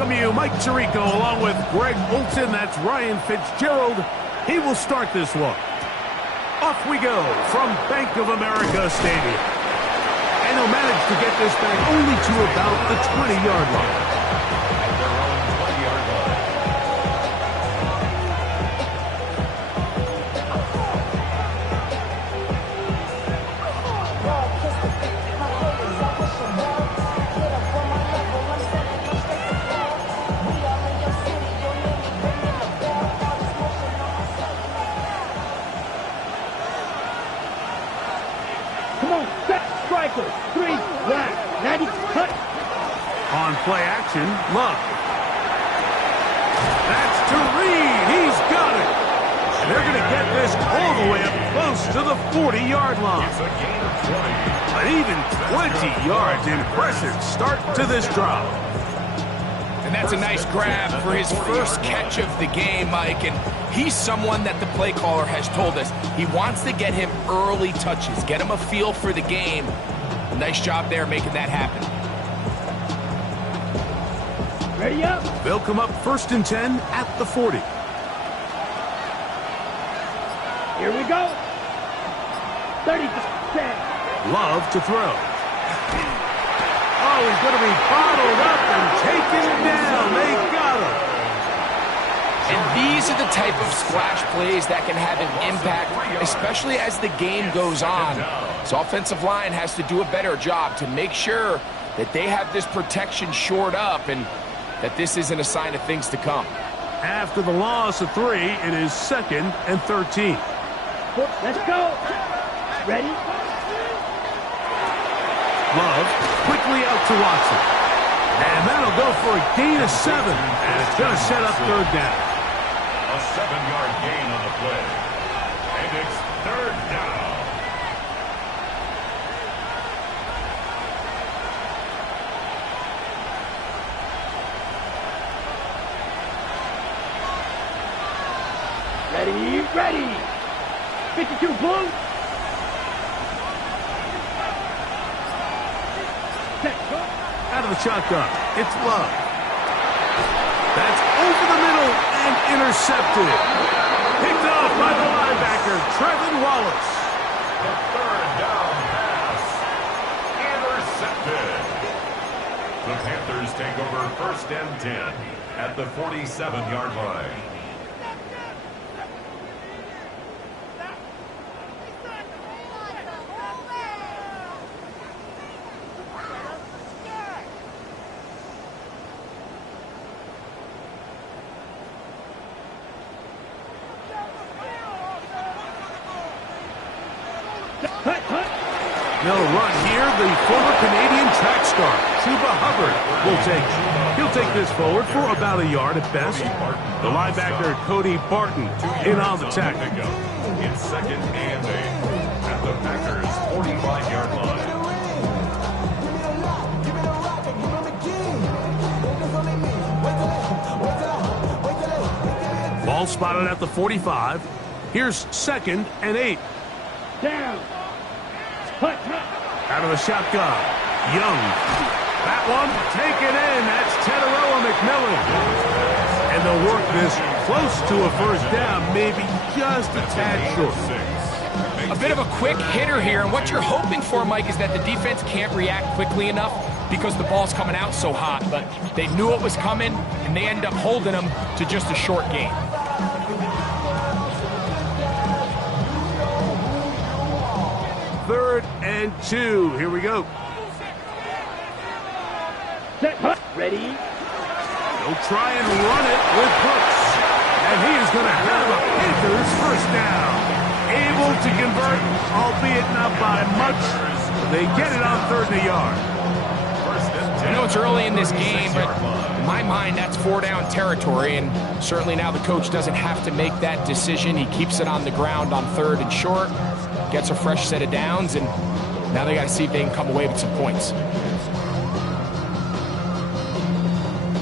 welcome you, Mike Tirico, along with Greg Olson. That's Ryan Fitzgerald. He will start this one. Off we go from Bank of America Stadium. And he'll manage to get this back only to about the 20-yard line. On play action, Love. That's to Reed. He's got it. And they're going to get this all the way up close to the 40-yard line. It's a gain of 20. An even 20 yards. Impressive start to this drive. And that's a nice grab for his first catch of the game, Mike. And he's someone that the play caller has told us he wants to get him early touches, get him a feel for the game. Nice job there making that happen. Ready up. They'll come up 1st and 10 at the 40. Here we go. 30. Love to throw. Oh, he's going to be bottled up and taken down. They got him. And these are the type of splash plays that can have an impact, especially as the game goes on. So offensive line has to do a better job to make sure that they have this protection shored up and that this isn't a sign of things to come. After the loss of 3, it is 2nd and 13. Let's go. Ready? Love quickly out to Watson. And that'll go for a gain of 7. And it's going to set up 3rd down. A 7-yard gain on the play. And it's 3rd down. Ready. 52 blue. Out of the shotgun, it's Love. That's over the middle and intercepted. Picked off by the linebacker, Trevin Wallace. The 3rd down pass. Intercepted. The Panthers take over 1st and 10 at the 47-yard line. They'll run here. The former Canadian track star, Chuba Hubbard, will take it. He'll take this forward for about a yard at best. The linebacker, Cody Barton, in on the tackle. It's 2nd and 8 at the Packers' 45-yard line. Ball spotted at the 45. Here's 2nd and 8. Down. Out of the shotgun, Young. That one taken in. That's Teteroa McMillan. And they'll work this close to a 1st down, maybe just a tad short. A bit of a quick hitter here, and what you're hoping for, Mike, is that the defense can't react quickly enough because the ball's coming out so hot. But they knew it was coming, and they end up holding them to just a short gain. 3rd and 2. Here we go. Ready? They'll try and run it with Brooks. And he is going to have a Panthers 1st down. Able to convert, albeit not by much. They get it on 3rd and a yard. I know it's early in this game, but in my mind, that's 4-down territory. And certainly now the coach doesn't have to make that decision. He keeps it on the ground on 3rd and short. Gets a fresh set of downs, and now they got to see if they can come away with some points.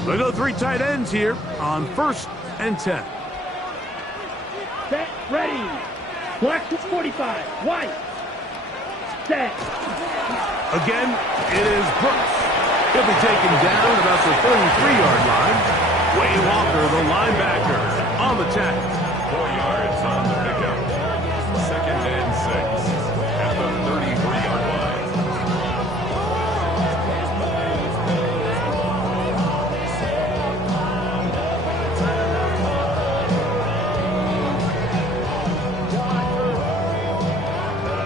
They go 3 tight ends here on 1st and 10. Set, ready. Black to 45. White. Set. Again, it is Brooks. He'll be taken down about the 33-yard line. Wayne Walker, the linebacker, on the tackle. 4 yards on the pickup. 2nd and 6 at the 33-yard line.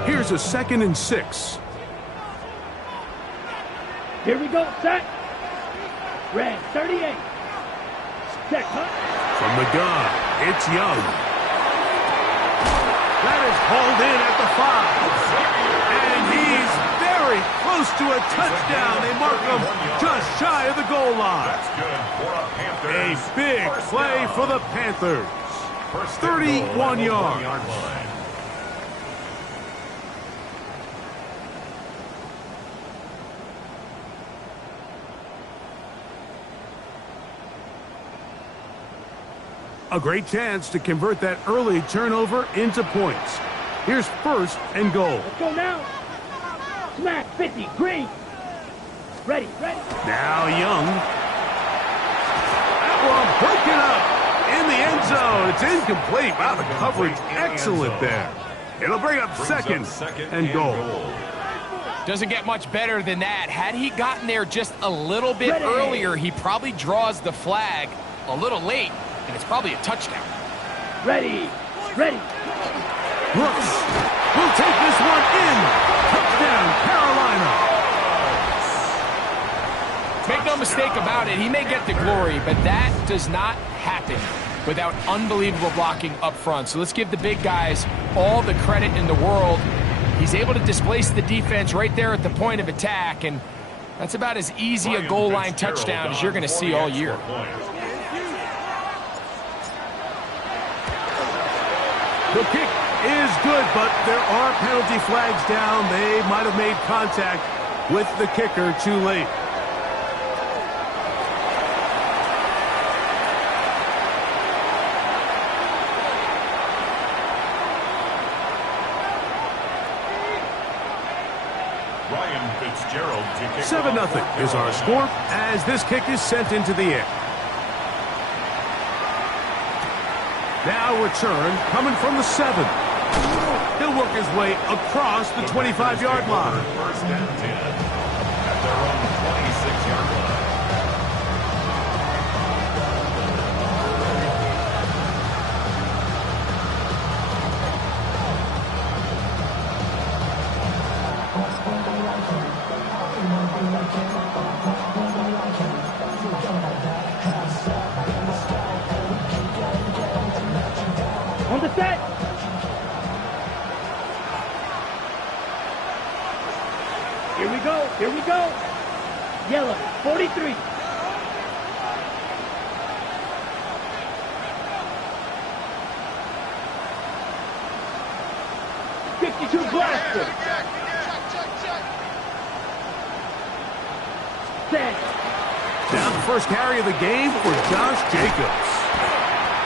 Here's a 2nd and 6. Here we go, set. Red 38. Set, huh? From the gun, it's Young. That is hauled in at the 5. And he's very close to a touchdown. They mark him just shy of the goal line. That's good for a Panthers. A big play for the Panthers. 31 yards. line. A great chance to convert that early turnover into points. Here's 1st and goal. Let's go now. Smack 50. Green. Ready, ready. Now Young. That one broken up in the end zone. It's incomplete. Wow, the coverage excellent there. It'll bring up second and goal. Doesn't get much better than that. Had he gotten there just a little bit earlier, he probably draws the flag a little late, and it's probably a touchdown. Ready, ready. Brooks will take this one in. Touchdown, Carolina. Make no mistake about it, he may get the glory, but that does not happen without unbelievable blocking up front. So let's give the big guys all the credit in the world. He's able to displace the defense right there at the point of attack, and that's about as easy a goal line touchdown as you're going to see all year. The kick is good, but there are penalty flags down. They might have made contact with the kicker too late. Ryan Fitzgerald to kick 7-0 is our score as this kick is sent into the air. Now return coming from the 7. He'll work his way across the 25-yard line. 1st and 10 at their own 26-yard line. On the set. Here we go, here we go. Yellow, 43. Blaster. Set. Down the first carry of the game for Josh Jacobs.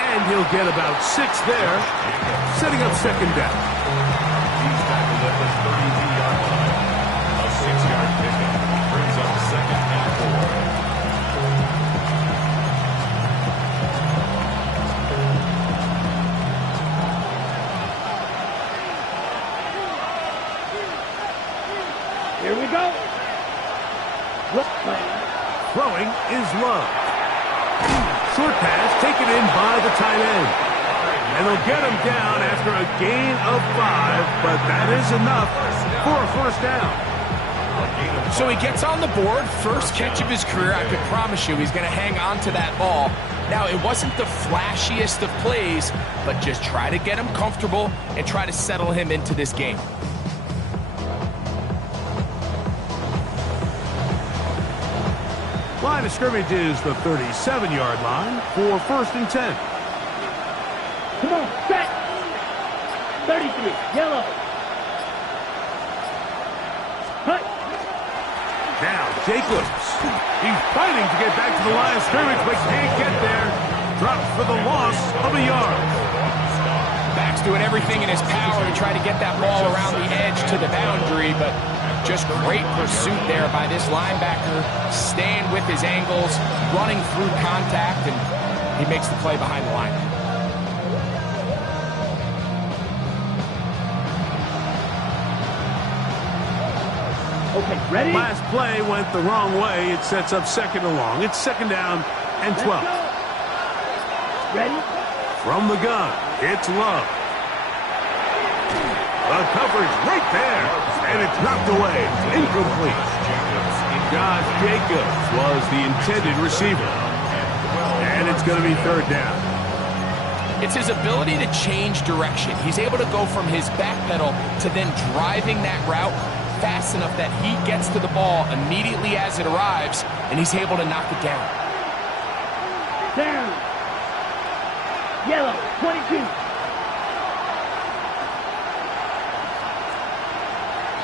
And he'll get about 6 there, setting up second down. He's tackled at the 32-yard line. A 6-yard pickup brings up 2nd and 4. Here we go. Throwing is Love. Short pass taken in by the tight end. And they'll get him down after a gain of 5, but that is enough for a first down. So he gets on the board, first catch of his career. I could promise you he's going to hang on to that ball. Now, it wasn't the flashiest of plays, but just try to get him comfortable and try to settle him into this game. Line of scrimmage is the 37-yard line for 1st and 10. Come on, set. 33, yellow. Hut. Now Jacobs. He's fighting to get back to the line of scrimmage, but can't get there. Drops for the loss of a yard. Back's doing everything in his power to try to get that ball around the edge to the boundary, but Just great pursuit there by this linebacker, staying with his angles, running through contact, and he makes the play behind the line. Okay, ready? Last play went the wrong way. It sets up second and long. It's second down and 12. Ready? From the gun, it's Love. The coverage right there, and it's knocked away. Incomplete. Josh Jacobs was the intended receiver. And it's going to be third down. It's his ability to change direction. He's able to go from his back pedal to then driving that route fast enough that he gets to the ball immediately as it arrives, and he's able to knock it down. Down. Yellow, 22.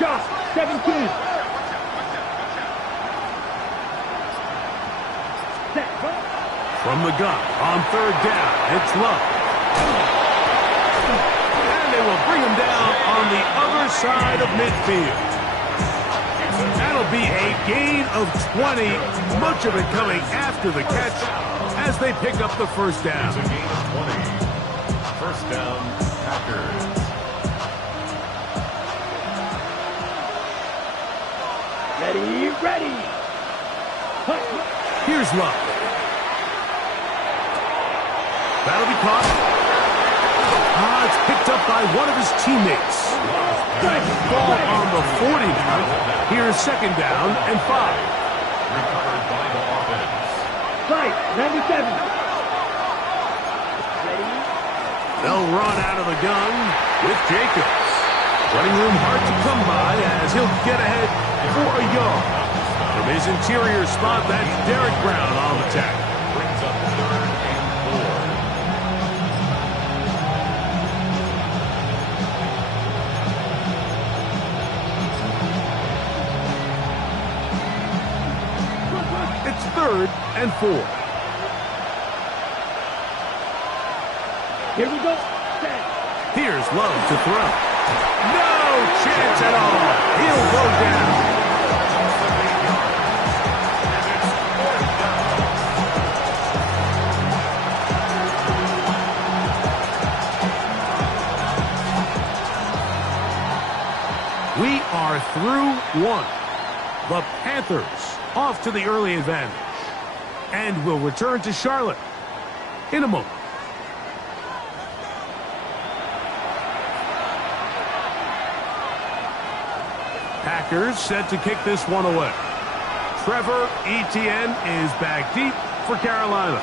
Josh, 17. Set. From the gun, on third down, it's Love. And they will bring him down on the other side of midfield. That'll be a gain of 20, much of it coming after the catch as they pick up the first down. It's a gain of 20. First down, Packers. Ready, ready. Here's Love. That'll be caught. It's picked up by one of his teammates. Ball on the 40 now. Here's second down and 5. Recovered by the offense. Fight, 97. Ready? They'll run out of the gun with Jacobs. Running room hard to come by as he'll get ahead for a yard. From his interior spot, that's Derek Brown on the tackle. Brings up third and 4. It's third and 4. Here we go. Set. Here's Love to throw. No chance at all. He'll go down. We are through one. The Panthers off to the early advantage. And will return to Charlotte in a moment. Packers set to kick this one away. Trevor Etienne is back deep for Carolina.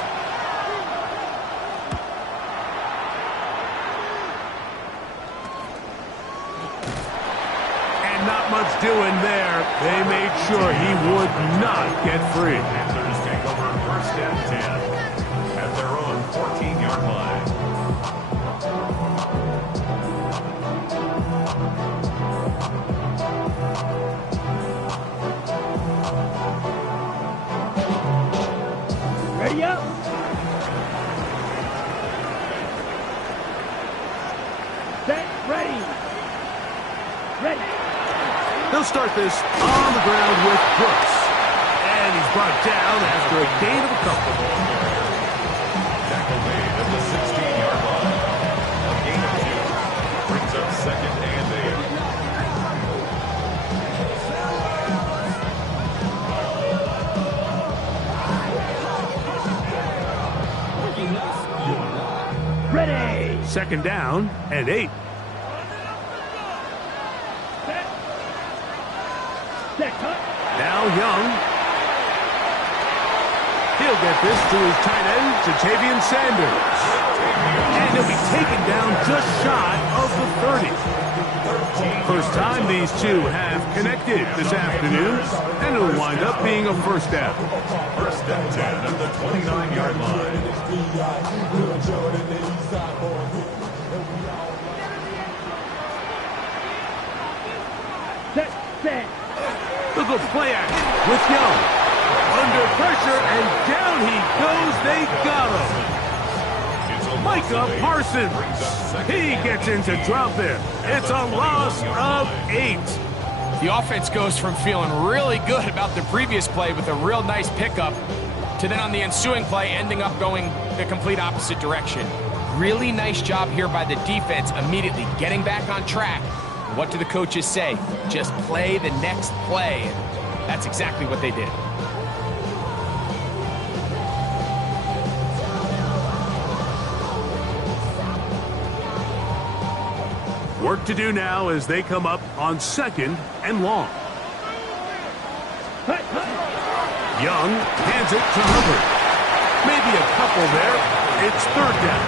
And not much doing there. They made sure he would not get free. Panthers take over first and 10 at their own 14-yard line. Ready up. Set, ready. Ready. They'll start this on the ground with Brooks. And he's brought down after a gain of a couple. Tackle made at the 16-yard line. A gain of 2. Brings up second and 8. Ready. Second down and 8. Set. Set, cut. Now Young. He'll get this to his tight end, Jatavian Sanders. And he'll be taken down just shy of the 30. First time these two have connected this afternoon, and it'll wind up being a first down. First and 10 at the 29-yard line. Set, set. Look at play action with Young. Under pressure, and down he goes. They got him. Micah Parsons. He gets into drop in. It's a loss of 8. The offense goes from feeling really good about the previous play with a real nice pickup to then on the ensuing play ending up going the complete opposite direction. Really nice job here by the defense immediately getting back on track. What do the coaches say? Just play the next play. And that's exactly what they did. Work to do now as they come up on 2nd and long. Young hands it to Hubbard. Maybe a couple there. It's 3rd down.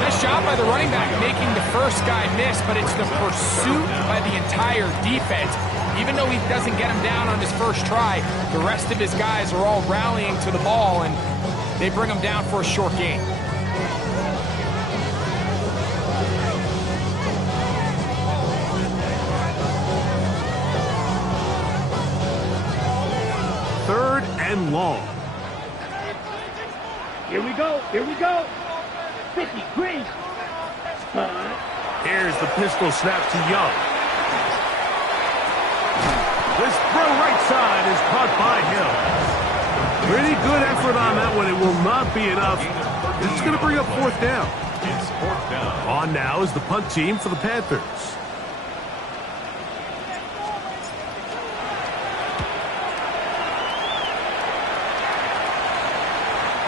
Nice job by the running back making the first guy miss, but it's the pursuit by the entire defense. Even though he doesn't get him down on his first try, the rest of his guys are all rallying to the ball, and they bring him down for a short gain. Third and long. Here we go. Here we go. 53. Here's the pistol snap to Young. This throw right side is caught by Hill. Pretty good effort on that one. It will not be enough. It's going to bring up 4th down. It's 4th down. On now is the punt team for the Panthers.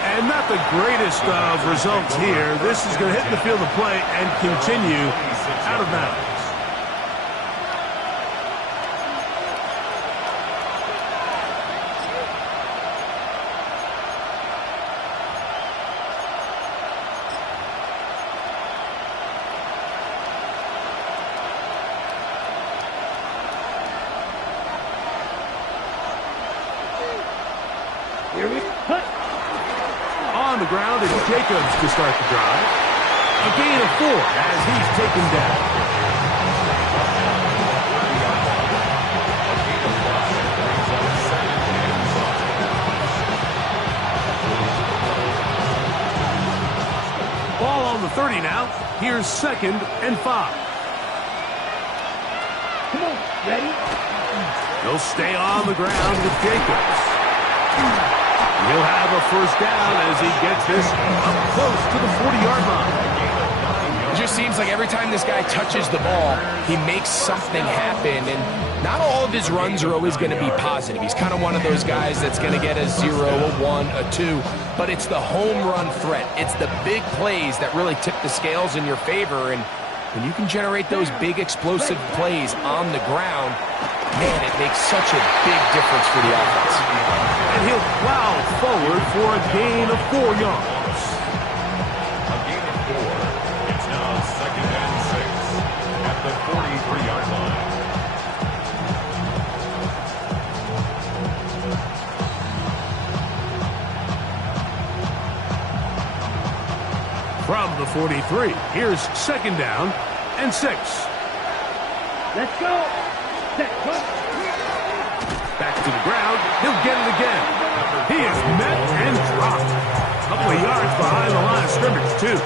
And not the greatest of results here. This is going to hit the field of play and continue out of bounds. Here we go. On the ground, it's Jacobs to start the drive. A gain of 4 as he's taken down. Ball on the 30 now. Here's 2nd and 5. Come on, ready? He'll stay on the ground with Jacobs. He'll have a 1st down as he gets this up close to the 40-yard line. It just seems like every time this guy touches the ball, he makes something happen, and not all of his runs are always going to be positive. He's kind of one of those guys that's going to get a 0, a 1, a 2, but it's the home run threat. It's the big plays that really tip the scales in your favor, and when you can generate those big explosive plays on the ground, man, it makes such a big difference for the offense. And he'll plow forward for a gain of 4 yards. A gain of 4. It's now 2nd and 6 at the 43-yard line. From the 43, here's 2nd down and 6. Let's go. Set, punt. Back to the ground. He'll get it again. He is met and dropped. A couple of yards behind the line of scrimmage, too.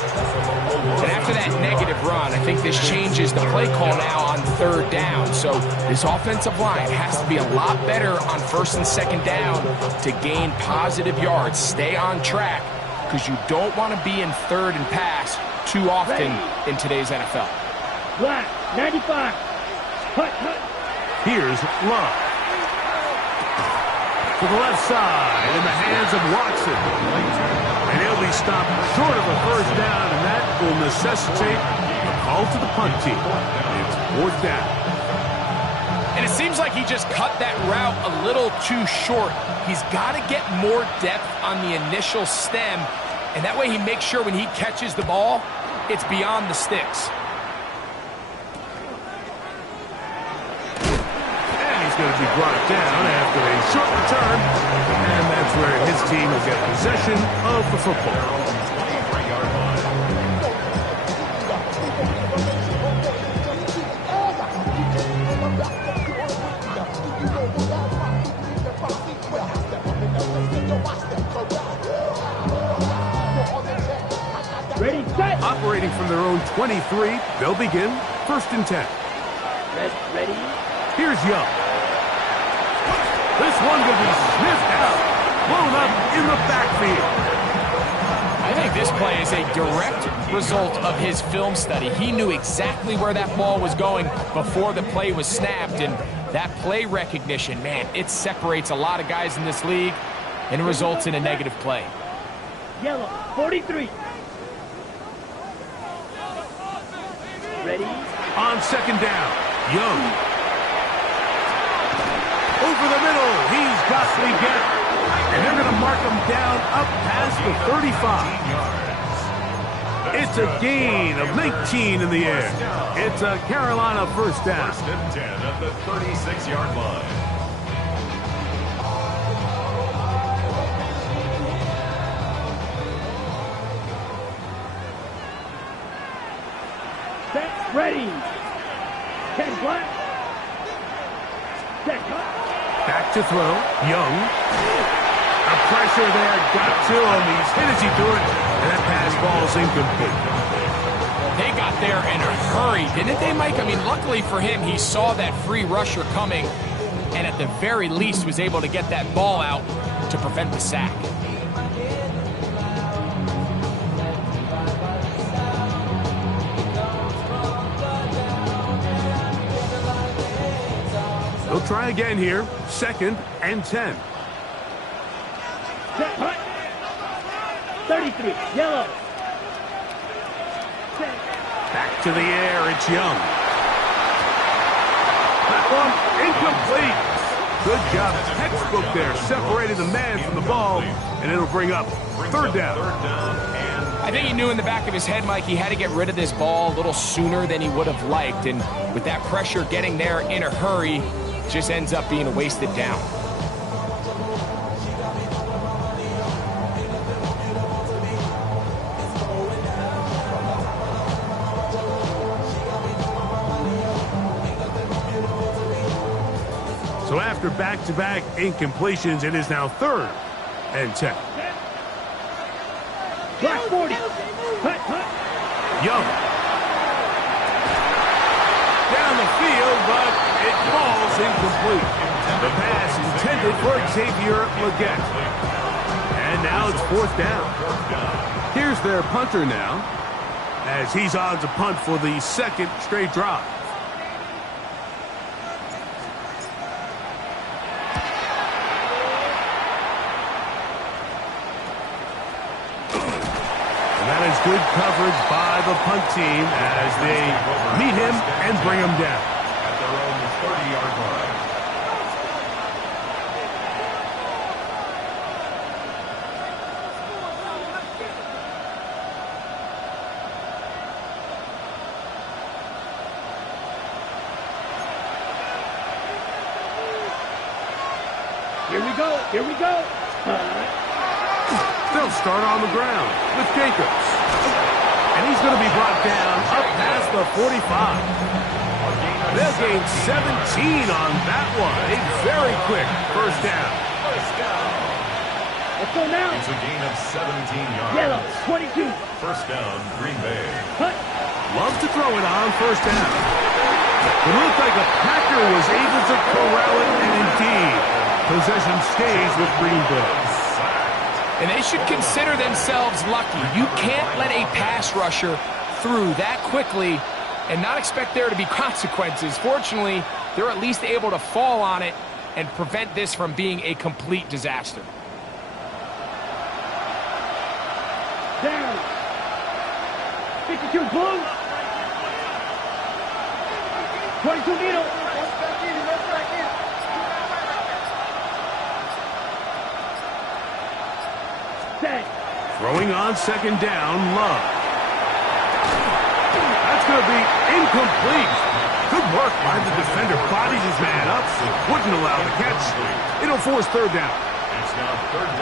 And after that negative run, I think this changes the play call now on 3rd down. So this offensive line has to be a lot better on 1st and 2nd down to gain positive yards. Stay on track because you don't want to be in 3rd and pass too often in today's NFL. Black, 95. Hut, hut. Here's Love. To the left side in the hands of Watson. And he'll be stopped short of a 1st down, and that will necessitate a call to the punt team. It's 4th down. And it seems like he just cut that route a little too short. He's got to get more depth on the initial stem, and that way he makes sure when he catches the ball, it's beyond the sticks. Going to be brought down after a short return, and that's where his team will get possession of the football. Ready, set. Operating from their own 23, they'll begin 1st and 10. Ready. Here's Young. This one going to be sniffed out. Blown up in the backfield. I think this play is a direct result of his film study. He knew exactly where that ball was going before the play was snapped, and that play recognition, man, it separates a lot of guys in this league and results in a negative play. Yellow, 43. Ready? On second down, Young. Over the middle, he's got the gap. And they're going to mark him down up past the 35. It's a gain of 19 in the air. It's a Carolina first down. First and 10 at the 36-yard line. Set, ready. 10 flat. Set, cut. Back to throw, Young. A pressure there, got to him. He's hit as he threw it, and that pass ball's incomplete. They got there in a hurry, didn't they, Mike? I mean, luckily for him, he saw that free rusher coming, and at the very least was able to get that ball out to prevent the sack. They'll try again here. Second and 10. Set, cut. 33, yellow. Set. Back to the air, it's Young. That one incomplete. Good job. Textbook there. Separated the man from the ball, and it'll bring up third down. I think he knew in the back of his head, Mike, he had to get rid of this ball a little sooner than he would have liked. And with that pressure getting there in a hurry, just ends up being a wasted down. So after back-to-back incompletions, it is now third and 10. Black 40. Cut, cut. Young. Down the field, but it falls incomplete. The pass intended for Xavier Legette. And now it's fourth down. Here's their punter now, as he's on to punt for the second straight drive. Good coverage by the punt team as they meet him and bring him down. At their own 30-yard line. Here we go, here we go. They'll start on the ground with Jacobs. And he's going to be brought down up past the 45. They'll gain 17 on that one. A very quick first down. Let's go now. It's a gain of 17 yards. Yellow, 22. First down, Green Bay. Cut. Loves to throw it on first down. It looked like a Packer was able to corral it, and indeed, possession stays with Green Bay. And they should consider themselves lucky. You can't let a pass rusher through that quickly and not expect there to be consequences. Fortunately, they're at least able to fall on it and prevent this from being a complete disaster. Down. 52 blue. 22 needle. Set. Throwing on second down, Love. That's going to be incomplete. Good work by the defender. Bodies his man up. Wouldn't allow the catch. It'll force third down.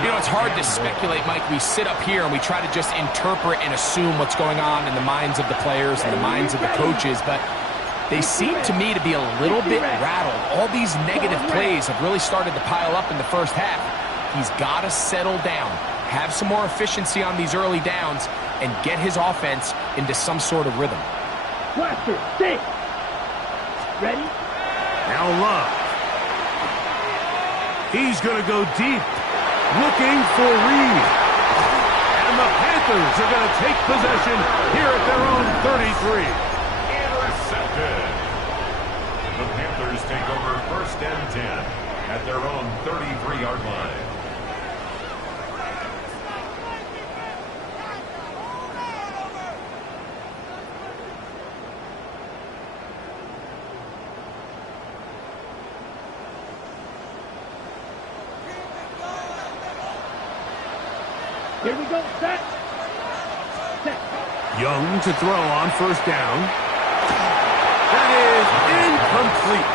You know, it's hard to speculate, Mike. We sit up here and we try to just interpret and assume what's going on in the minds of the players and the minds of the coaches, but they seem to me to be a little bit rattled. All these negative plays have really started to pile up in the first half. He's got to settle down, have some more efficiency on these early downs, and get his offense into some sort of rhythm. Blaster, 6. Ready? Now Love. He's going to go deep, looking for Reed. And the Panthers are going to take possession here at their own 33. Intercepted. The Panthers take over 1st and 10 at their own 33-yard line. Here we go, set. Set. Young to throw on 1st down. That is incomplete.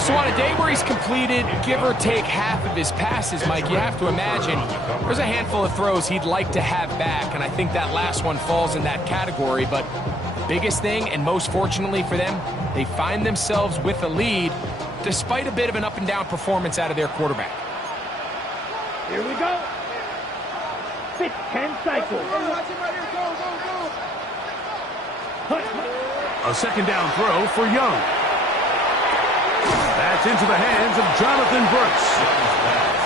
So on a day where he's completed, give or take half of his passes, Mike, you have to imagine there's a handful of throws he'd like to have back, and I think that last one falls in that category. But the biggest thing, and most fortunately for them, they find themselves with a lead despite a bit of an up-and-down performance out of their quarterback. Here we go. 10 cycles. A 2nd down throw for Young. That's into the hands of Jonathan Brooks.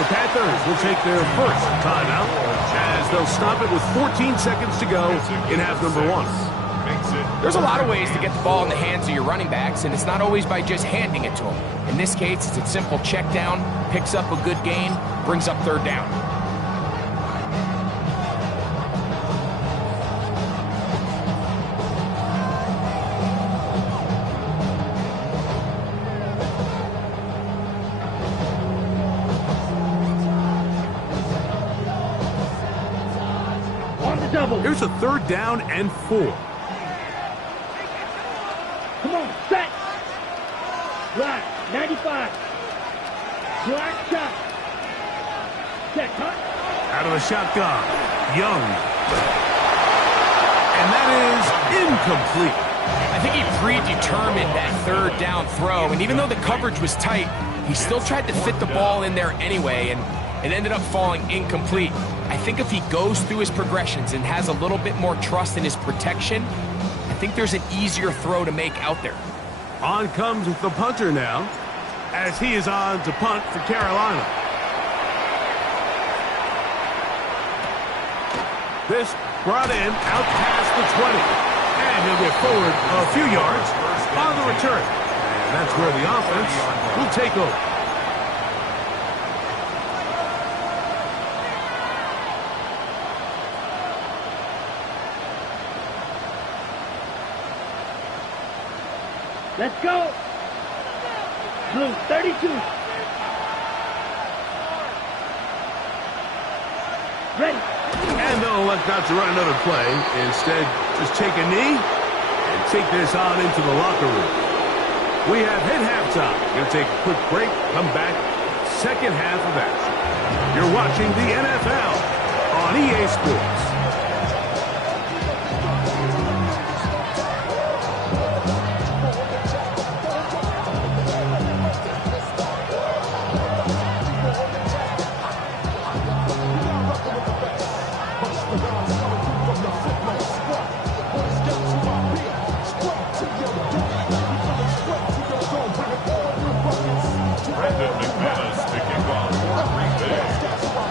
The Panthers will take their 1st timeout as they'll stop it with 14 seconds to go in half number 1. There's a lot of ways to get the ball in the hands of your running backs, and it's not always by just handing it to them. In this case, it's a simple check down, picks up a good gain, brings up 3rd down. Here's a 3rd down and 4. Come on, set. Black, 95. Black shot. Set, cut. Out of the shotgun, Young. And that is incomplete. I think he predetermined that 3rd down throw, and even though the coverage was tight, he still tried to fit the ball in there anyway, and it ended up falling incomplete. I think if he goes through his progressions and has a little bit more trust in his protection, I think there's an easier throw to make out there. On comes the punter now, as he is on to punt for Carolina. This brought in out past the 20. And he'll get forward a few yards on the return. And that's where the offense will take over. Let's go. Blue, 32. Ready. And they'll elect not to run another play. Instead, just take a knee and take this on into the locker room. We have hit halftime. Going to take a quick break. Come back. 2nd half of action. You're watching the NFL on EA Sports.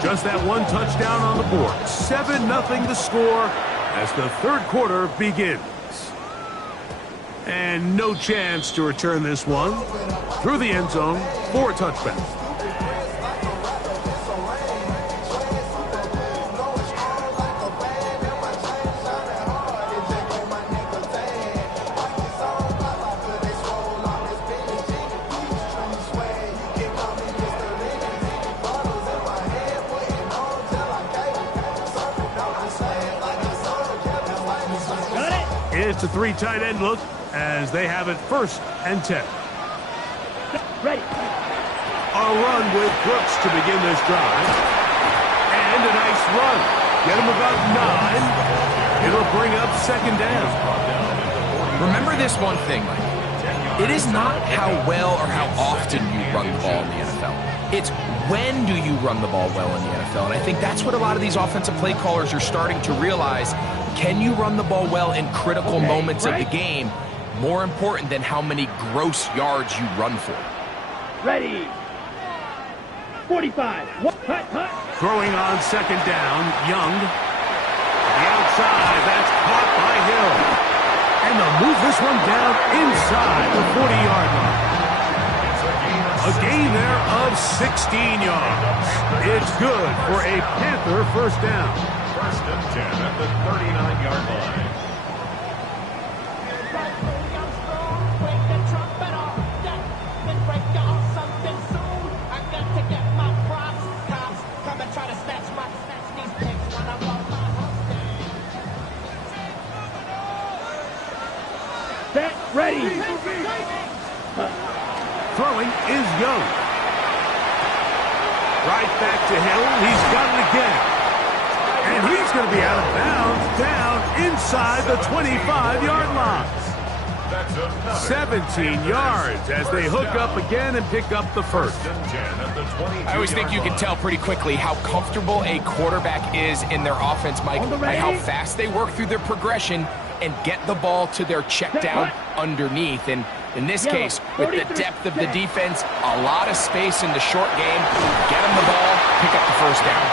Just that one touchdown on the board. 7-0 the score as the 3rd quarter begins. And no chance to return this one. Through the end zone for a touchback. It's a 3 tight end look as they have it 1st and 10. Ready. A run with Brooks to begin this drive. And a nice run. Get him about 9. It'll bring up 2nd down. Remember this one thing, Mike. It is not how well or how often you run the ball in the NFL. It's when do you run the ball well in the NFL. And I think that's what a lot of these offensive play callers are starting to realize. Can you run the ball well in critical moments of the game? more important than how many gross yards you run for. Ready. 45. Hut. Throwing on second down, Young. The outside, that's caught by Hill. And they'll move this one down inside the 40-yard line. A gain there of 16 yards. It's good for a Panther first down. First and 10 at the 39-yard line. Set. Ready. Throwing is Young. Right back to Hill. He's got it again. And he's going to be out of bounds down inside the 25-yard line. 17 yards as they hook up again and pick up the first. I always think you can tell pretty quickly how comfortable a quarterback is in their offense, Mike, by how fast they work through their progression and get the ball to their check down underneath. And in this case, with the depth of the defense, a lot of space in the short game, get them the ball, pick up the first down.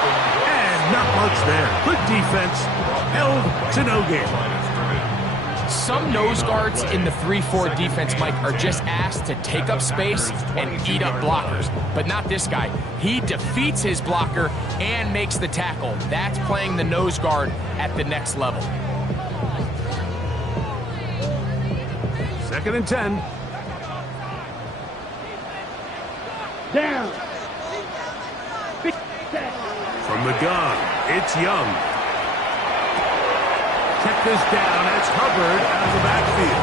And not much there. Good defense, held to no gain. Some nose guards in the 3-4 defense, Mike, are just asked to take up space and eat up blockers. But not this guy. He defeats his blocker and makes the tackle. That's playing the nose guard at the next level. Second and 10. Down. From the gun, it's Young. Check this down as Hubbard out of the backfield.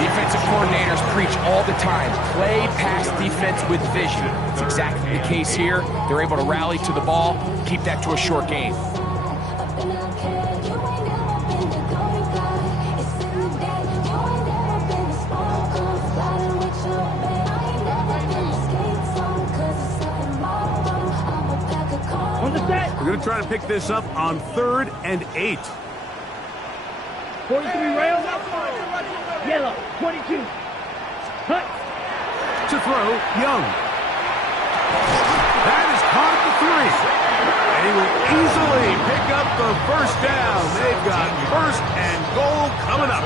Defensive coordinators preach all the time, play pass defense with vision. It's exactly the case here. They're able to rally to the ball, keep that to a short game. We're going to try to pick this up on 3rd and 8. 43 rails. Yellow. 22. Hut. To throw, Young. That is caught at the 3. And he will easily pick up the first down. They've got 1st and goal coming up.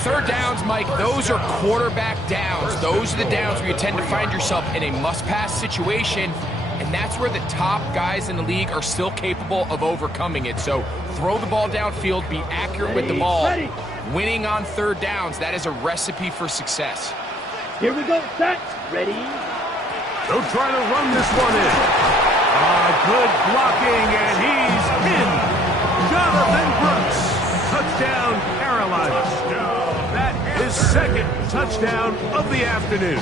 Third downs, Mike, those are quarterback downs. Those are the downs where you tend to find yourself in a must-pass situation. And that's where the top guys in the league are still capable of overcoming it. So throw the ball downfield, be accurate with the ball. Winning on third downs, that is a recipe for success. Here we go. Set. Ready. They'll try to run this one in. Good blocking, and he's in. Jonathan Brooks. Touchdown, Carolina. That is 2nd touchdown of the afternoon.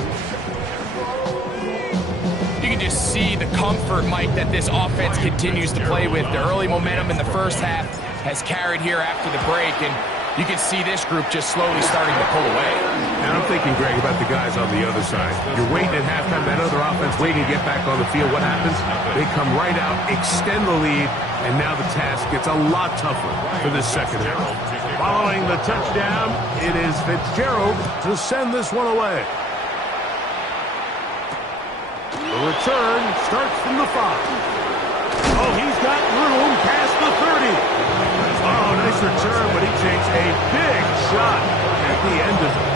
You can just see the comfort, Mike, that this offense continues to play with. The early momentum in the first half has carried here after the break, and you can see this group just slowly starting to pull away. And I'm thinking, Greg, about the guys on the other side. You're waiting at halftime, that other offense waiting to get back on the field. What happens? They come right out, extend the lead, and now the task gets a lot tougher for this second half. Following the touchdown, it is Fitzgerald to send this one away. The return starts from the 5. Oh, he's got room past the 30. Oh, nice return, but he takes a big shot at the end of it.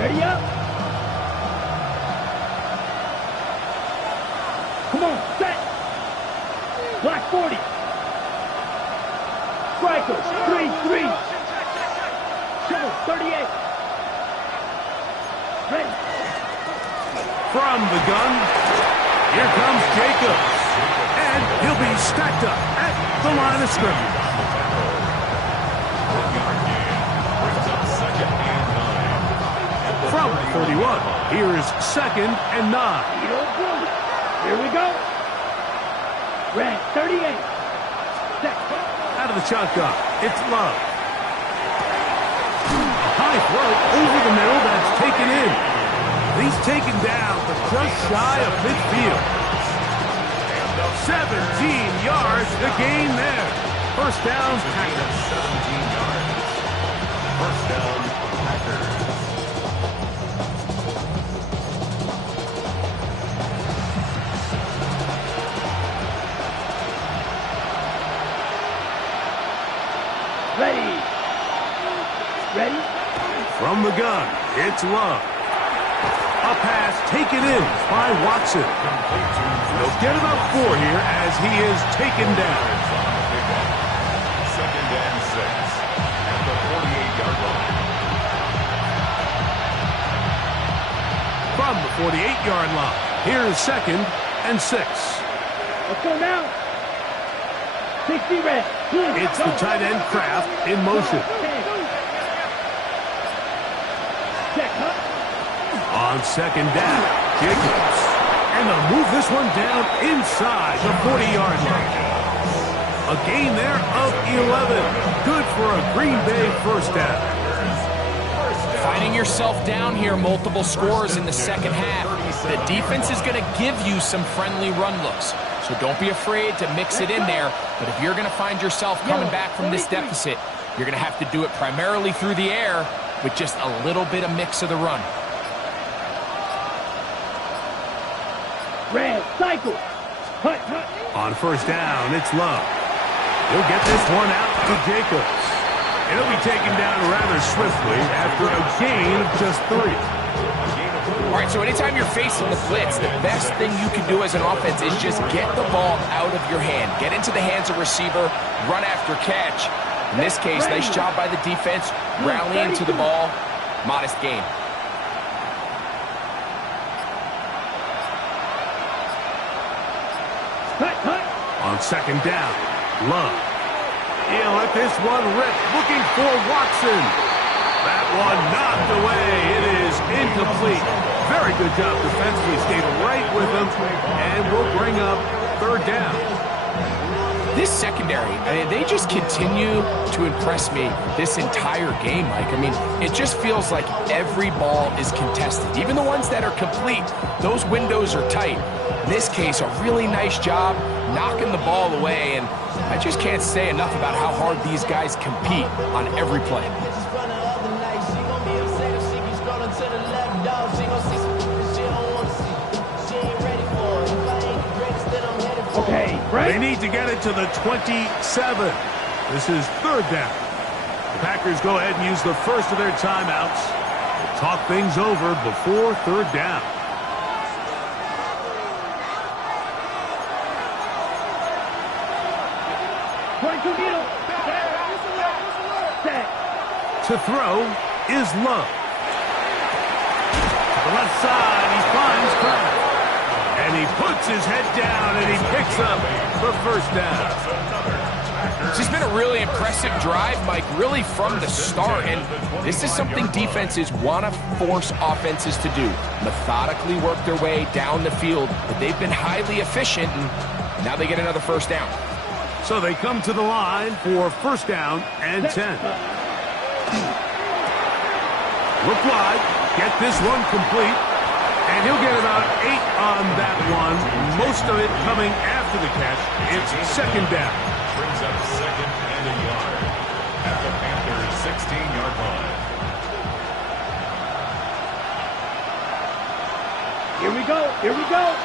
Ready up. Come on, set. Black 40. Strikers, 3-3. Come on, 38. Ready. From the gun, here comes Jacobs. And he'll be stacked up at the line of scrimmage. From 31, here's 2nd and 9. Here we go. Red, 38. Set. Out of the shotgun, it's Love. A high throw over the middle, that's taken in. He's taken down, but just shy of midfield. 17 yards, the gain there. First down, Packers. 17 yards. First down, Packers. Ready. Ready. From the gun, it's Love. A pass taken in by Watson. He'll get about 4 here as he is taken down. Second and 6 at the 48-yard line. From the 48-yard line, here's second and 6. Let's go now. 60 red. It's the tight end Kraft in motion. Check, huh? On second down, Jacobs. And they'll move this one down inside the 40-yard line. A gain there of 11. Good for a Green Bay first down. Finding yourself down here, multiple scores in the second half. The defense is going to give you some friendly run looks. So don't be afraid to mix it in there. But if you're going to find yourself coming back from this deficit, you're going to have to do it primarily through the air with just a little bit of mix of the run. Red, cycle. Hut, hut. On first down, it's Love. He'll get this one out to Jacobs. He'll be taken down rather swiftly after a gain of just 3. All right, so anytime you're facing the blitz, the best thing you can do as an offense is just get the ball out of your hand. Get into the hands of receiver, run after catch. In this case, nice job by the defense, rallying to the ball. Modest gain. Hut, hut. On second down, Love. He'll let this one rip, looking for Watson. That one knocked away. It is incomplete. Very good job defensively. Stayed right with him, and will bring up third down. This secondary, I mean, they just continue to impress me this entire game, Mike. I mean, it just feels like every ball is contested. Even the ones that are complete, those windows are tight. In this case, a really nice job knocking the ball away, and I just can't say enough about how hard these guys compete on every play. Okay, right. They need to get it to the 27. This is third down. The Packers go ahead and use the first of their timeouts to talk things over before third down. To throw is Love. To the left side, he finds Kraft. And he puts his head down and he picks up the first down. This has been a really impressive drive, Mike, really from the start. And this is something defenses want to force offenses to do. Methodically work their way down the field. But they've been highly efficient, and now they get another first down. So they come to the line for first down and 10. Look wide, get this one complete, and he'll get about 8 on that one, most of it coming after the catch. It's second down. Brings up second and a yard at the Panthers' 16-yard line. Here we go, here we go.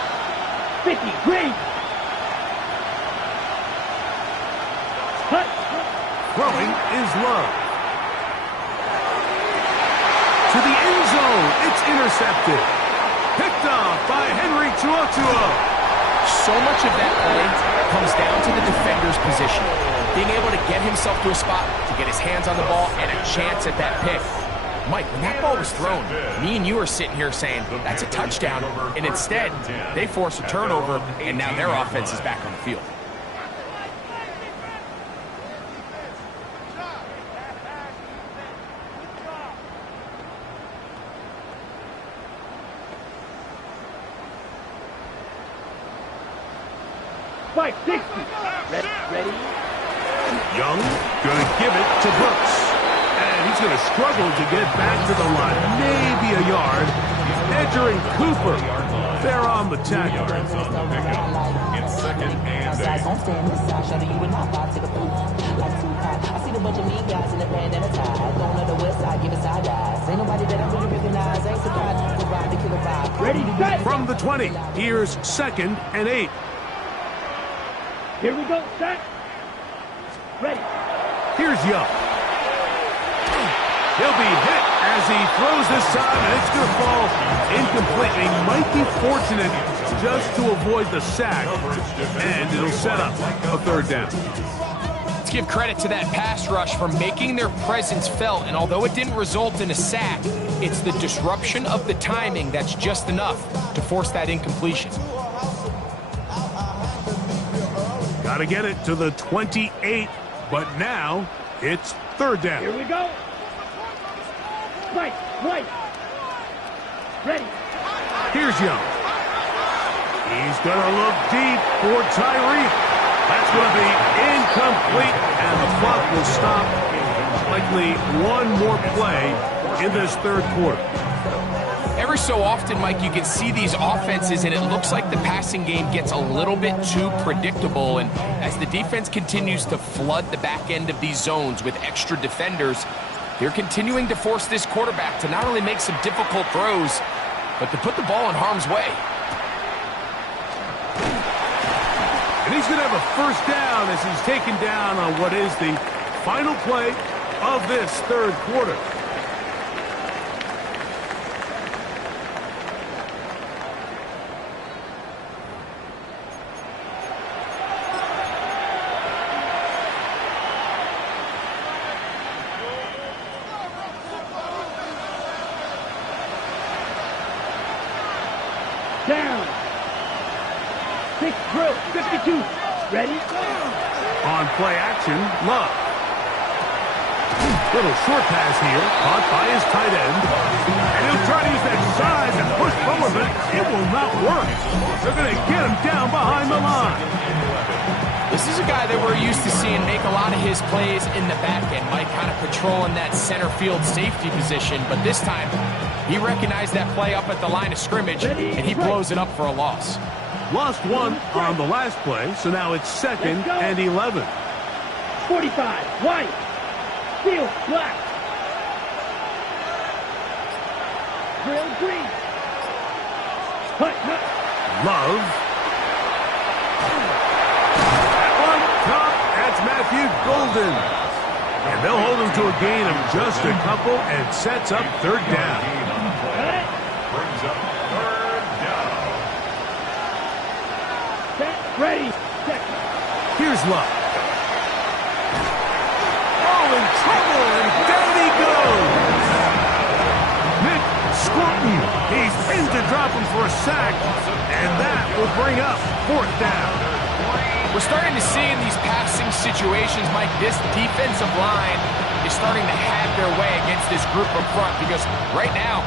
50, great. Hut. Throwing is Love. To the end zone, it's intercepted. Picked off by Henry Tuotuo. So much of that play comes down to the defender's position. Being able to get himself to a spot, to get his hands on the ball, and a chance at that pick. Mike, when that ball was thrown, me and you are sitting here saying, that's a touchdown. And instead, they force a turnover, and now their offense is back on the field. Spike 60. Ready? Young going to give it to Brooks. And he's going to struggle to get back to the line. Maybe a yard. Hedger and Cooper, they're on the tackle. Yards on the pickup. It's second and 8. Ready, set. From the 20, here's second and 8. Here we go, set. Ready. Here's Young. He'll be hit as he throws this time, and it's going to fall incomplete. He might be fortunate just to avoid the sack, and it'll set up a third down. Let's give credit to that pass rush for making their presence felt, and although it didn't result in a sack, it's the disruption of the timing that's just enough to force that incompletion. Got to get it to the 28, but now it's third down. Here we go. Right. Ready. Here's Young. He's going to look deep for Tyreek. That's going to be incomplete, and the clock will stop. Likely one more play in this third quarter. Every so often, Mike, you can see these offenses, and it looks like the passing game gets a little bit too predictable. And as the defense continues to flood the back end of these zones with extra defenders, they're continuing to force this quarterback to not only make some difficult throws, but to put the ball in harm's way. And he's going to have a first down as he's taken down on what is the final play of this third quarter. Down. 6 drill. 52. Ready? On play action, Love. Little short pass here, caught by his tight end. And he'll try to use that size and push forward, but it will not work. They're going to get him down behind the line. This is a guy that we're used to seeing make a lot of his plays in the back end, Mike, kind of patrolling that center field safety position. But this time, he recognized that play up at the line of scrimmage, and he blows it up for a loss. Lost one on the last play, so now it's second and 11. 45. White. Field. Black. Drill green. Hut. Love. That one caught. That's Matthew Golden. And they'll hold him to a gain of just a couple and sets up third down. Brings up third down. Set. Ready. Set. Here's Love. Oh, in trouble, and down he goes. Nick Scorton. He's in to drop him for a sack, and that will bring up fourth down. We're starting to see in these passing situations, Mike, this defensive line is starting to have their way against this group up front, because right now,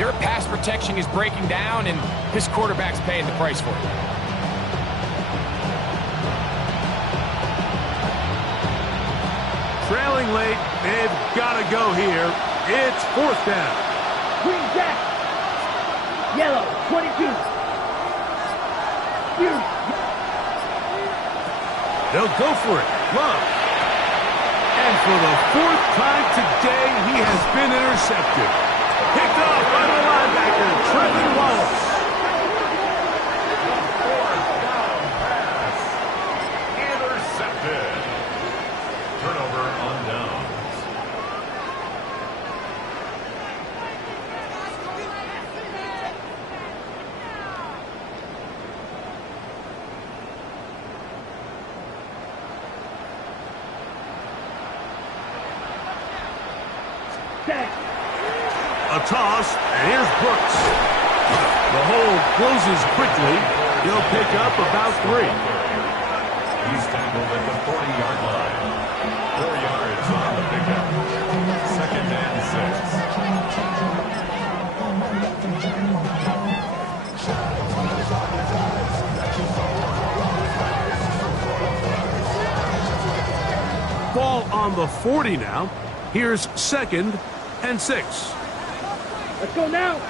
their pass protection is breaking down, and this quarterback's paying the price for it. Trailing late, they've got to go here. It's fourth down. Green jack. Yellow. 22. Here. They'll go for it. Love. And for the fourth time today, he has been intercepted. Picked off by the linebacker, Trevor Wallace. Intercepted. Turnover on downs. Set. A toss, and here's Brooks. The hole closes quickly. He'll pick up about 3. He's tackled at the 40-yard line. 4 yards on the pickup. Second and 6. Ball on the 40 now. Here's second and 6. Let's go now.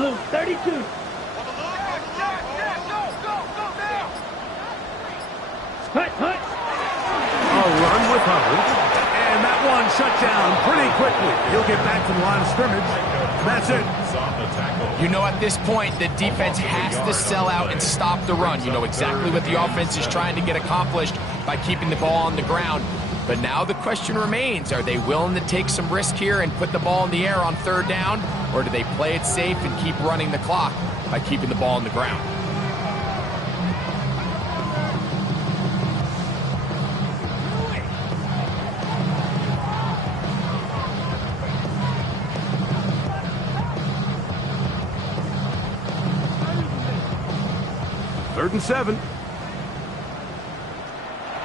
Blue, 32. Hut, hut. A run with Hubbard. And that one shut down pretty quickly. He'll get back to the line of scrimmage. That's it. You know, at this point, the defense has to sell out and stop the run. You know exactly what the offense is trying to get accomplished by keeping the ball on the ground. But now the question remains, are they willing to take some risk here and put the ball in the air on 3rd down? Or do they play it safe and keep running the clock by keeping the ball on the ground? Third and 7.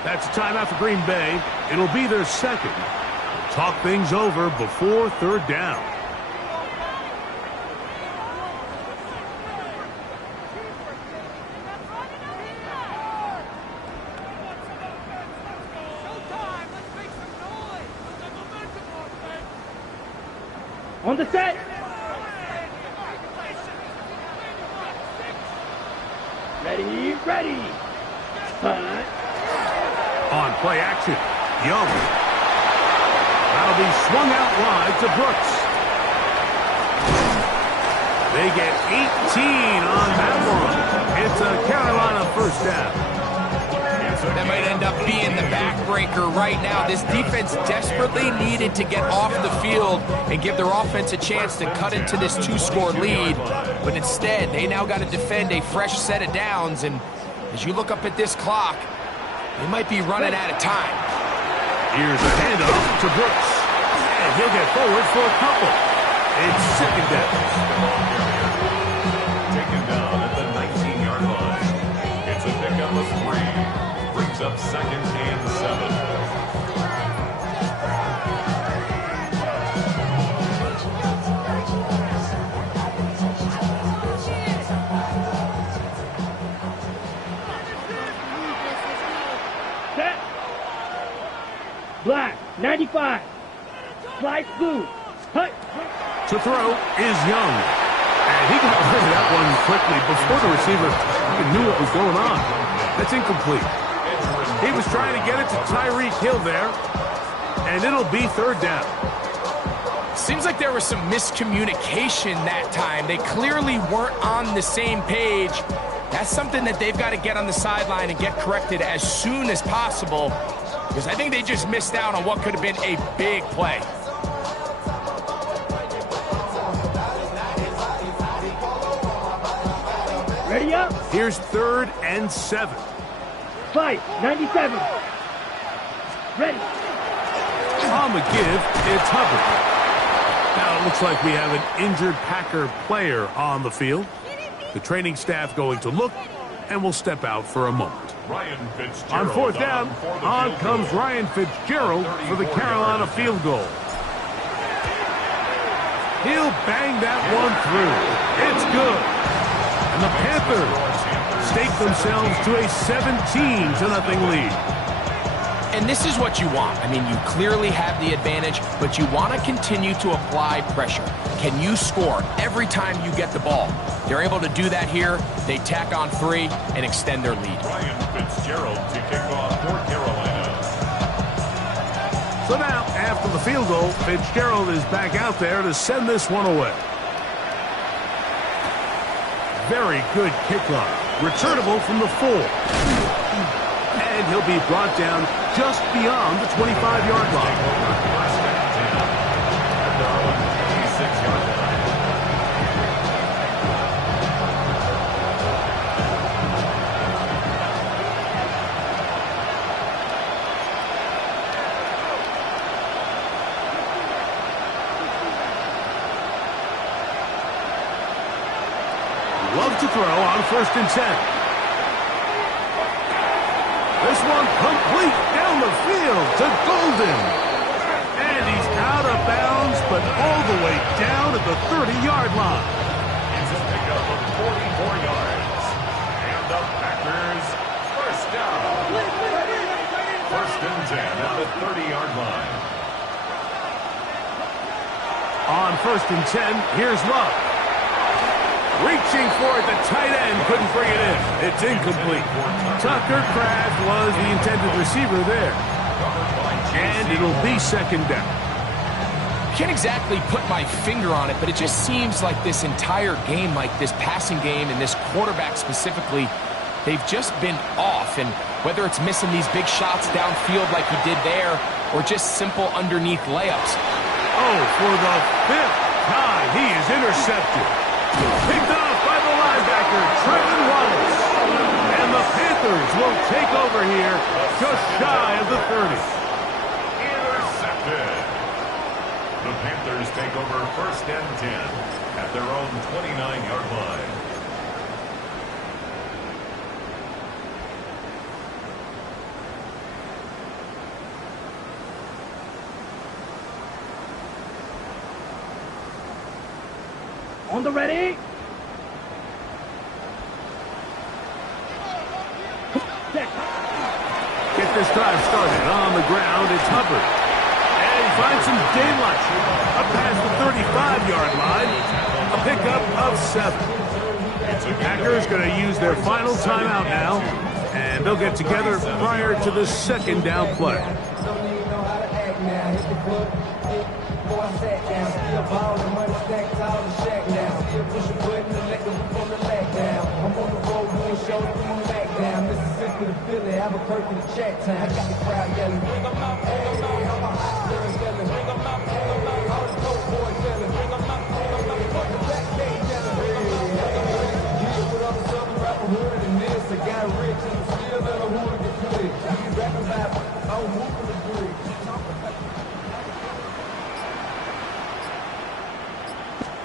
That's a timeout for Green Bay. It'll be their second. Talk things over before 3rd down. On the set. Ready, ready. Hut. On play action, Young. That'll be swung out wide to Brooks. They get 18 on that one. It's a Carolina 1st down. That might end up being the backbreaker right now. This defense desperately needed to get off the field and give their offense a chance to cut into this 2-score lead. But instead, they now got to defend a fresh set of downs. And as you look up at this clock, they might be running out of time. Here's a handoff to Brooks. And he'll get forward for a couple. It's 2nd down. Taken down at the 19-yard line. It's a pickup of 3. Brings up 2nd and 7. Set. Black, 95. Slice blue. Hut. To throw is Young. And he got rid of that one quickly before the receiver even knew what was going on. That's incomplete. He was trying to get it to Tyreek Hill there. And it'll be 3rd down. Seems like there was some miscommunication that time. They clearly weren't on the same page. That's something that they've got to get on the sideline and get corrected as soon as possible, because I think they just missed out on what could have been a big play. Ready up. Here's 3rd and 7. Fight, 97. Ready. On the give, it's Hubbard. Now it looks like we have an injured Packer player on the field. The training staff going to look, and will step out for a moment. On 4th down, on comes Ryan Fitzgerald for the Carolina field goal. He'll bang that one through. It's good. And the Panthers stake themselves to a 17-0 lead. And this is what you want. I mean, you clearly have the advantage, but you want to continue to apply pressure. Can you score every time you get the ball? They're able to do that here. They tack on 3 and extend their lead. Ryan Fitzgerald to kick off for Carolina. So now, after the field goal, Fitzgerald is back out there to send this one away. Very good kickoff. Returnable from the 4. And he'll be brought down just beyond the 25-yard line. Love to throw on 1st and 10. This one complete down the field to Golden. And he's out of bounds, but all the way down at the 30-yard line. It's a pickup of 44 yards. And the Packers, 1st down. 1st and 10 at the 30-yard line. On 1st and 10, here's Love. Reaching for it, the tight end couldn't bring it in. It's incomplete. Tucker Kraft was the intended receiver there. And it'll be second down. Can't exactly put my finger on it, but it just seems like this entire game, like this passing game and this quarterback specifically, they've just been off. And whether it's missing these big shots downfield like he did there, or just simple underneath layups. Oh, for the fifth time, he is intercepted. Picked off by the linebacker, Trevin Wallace. And the Panthers will take over here just shy of the 30. Intercepted. The Panthers take over 1st and 10 at their own 29-yard line. On the ready. Get this drive started. On the ground, it's Hubbard. And he finds some daylight. Up past the 35-yard line. A pickup of 7. The Packers going to use their final timeout now. And they'll get together prior to the second down play.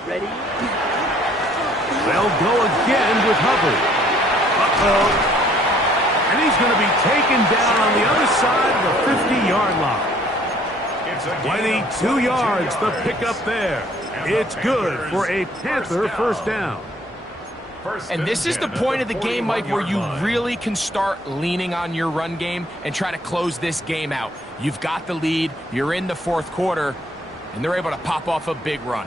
Ready. They'll go again with Hubbard. Uh-oh. And he's going to be taken down on the other side of the 50-yard line. 22 yards, the pickup there. It's good for a Panther first down. And this is the point of the game, Mike, where you really can start leaning on your run game and try to close this game out. You've got the lead, you're in the fourth quarter, and they're able to pop off a big run.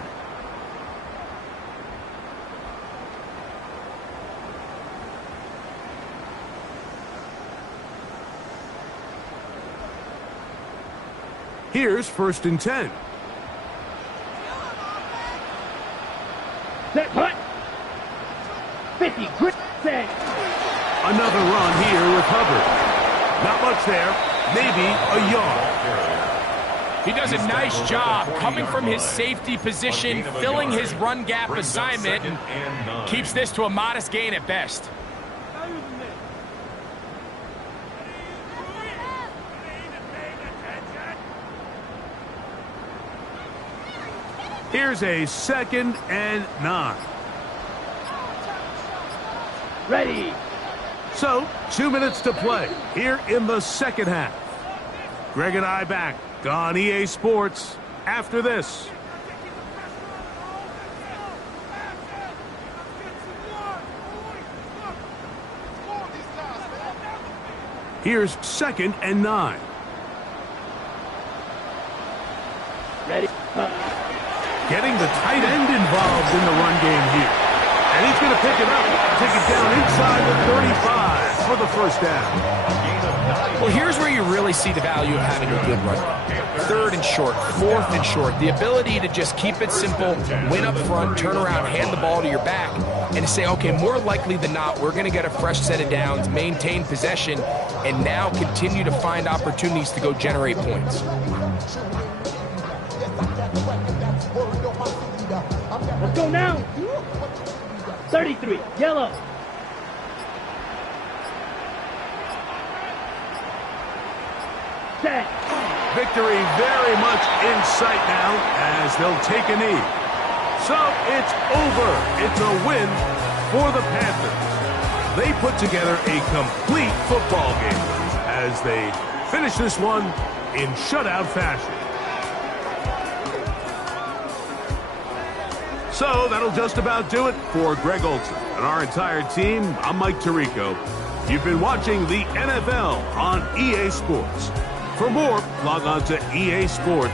Here's 1st and 10. Set, hut. 50, grit, set. Another run here with Hubbard. Not much there. Maybe a yard. He does a nice job coming from his safety position, filling his run gap assignment, and keeps this to a modest gain at best. Here's a 2nd and 9. Ready. So, 2 minutes to play here in the second half. Greg and I back on EA Sports after this. Here's 2nd and 9. Ready. Getting the tight end involved in the run game here. And he's going to pick it up, take it down inside the 35 for the first down. Well, here's where you really see the value of having a good run. 3rd and short, 4th and short. The ability to just keep it simple, win up front, turn around, hand the ball to your back, and to say, okay, more likely than not, we're going to get a fresh set of downs, maintain possession, and now continue to find opportunities to go generate points. Let's go now. 33, yellow. Set. Victory very much in sight now as they'll take a knee. So it's over. It's a win for the Panthers. They put together a complete football game as they finish this one in shutout fashion. So that'll just about do it for Greg Olson and our entire team. I'm Mike Tirico. You've been watching the NFL on EA Sports. For more, log on to EA Sports.